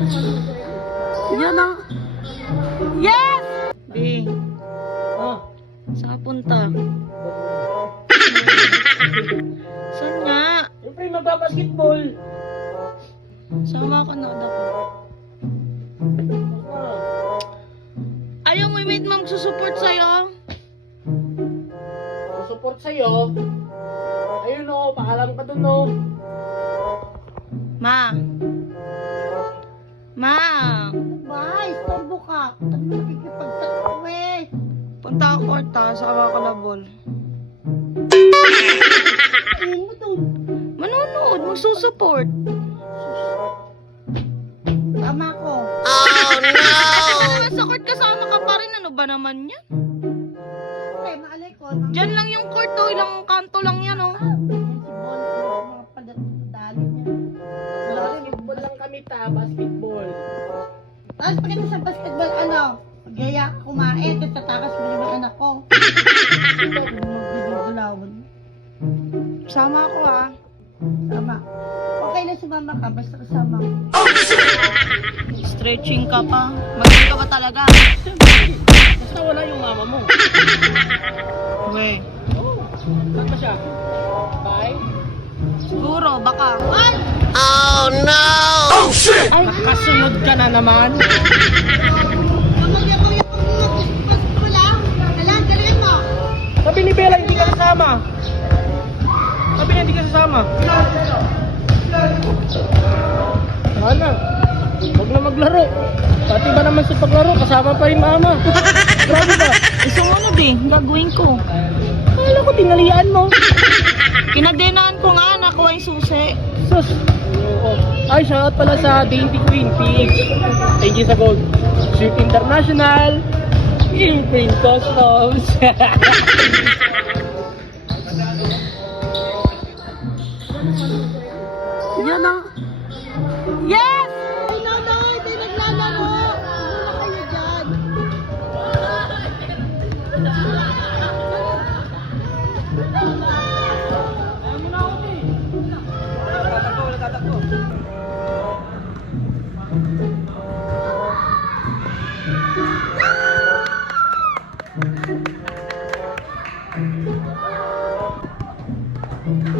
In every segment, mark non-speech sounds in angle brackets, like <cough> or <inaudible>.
Yan na. Yes! B, Ah, saan punta? <laughs> Saan nga? siyempre magbabasketball. Sama ka na ako. Ayaw mo may magsusupport sa'yo? Support sa'yo. Ayun o, paalam ka dun o. Ma. Ma. Bye, storbo ka. Nakikipagtakbo eh? Punta ka kwarta sa kakalabol. Ayun mo doon. Manonood, magsusupport. Tama ko. Sa court kasama ka pa rin. Ano ba naman yan? Ay, maalay ko. Ang Diyan lang yung court oh. Ilang kanto lang oh. yan Tapos pagdating sa basketball, ano? Gaya kumain, tapos tatakas mo yung anak ko. Magdudulawan. <laughs> Sama ako ah. Tama. Okay na sumama ka, basta kasama ko. Stretching ka pa. Magaling ka ba talaga? Basta wala yung mama mo. We. Oo. Saan ba siya? Bye. Siguro, baka. Ay! Nakasunod ka na naman. Sabi ni Bella, hindi ka kasama. Sabi niya, hindi ka kasama. Wala. Huwag na maglaro. Pati ba naman sa paglaro, kasama pa rin mama. Grabe ba? Na di, gagawin ko. Kala ko tinalian mo. <laughs> Kinadenaan ko nga, nakuha yung susi. Sus. Ay, shoutout pala sa Dainty Queen, PH. Thank you sa gold. Shoot International. Imprint Customs. Yan na. Yes! Thank you.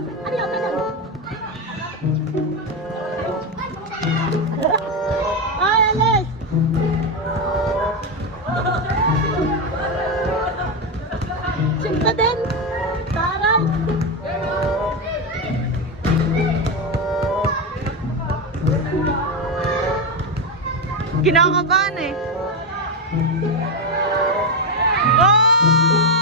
Kinakabahan eh. Oh!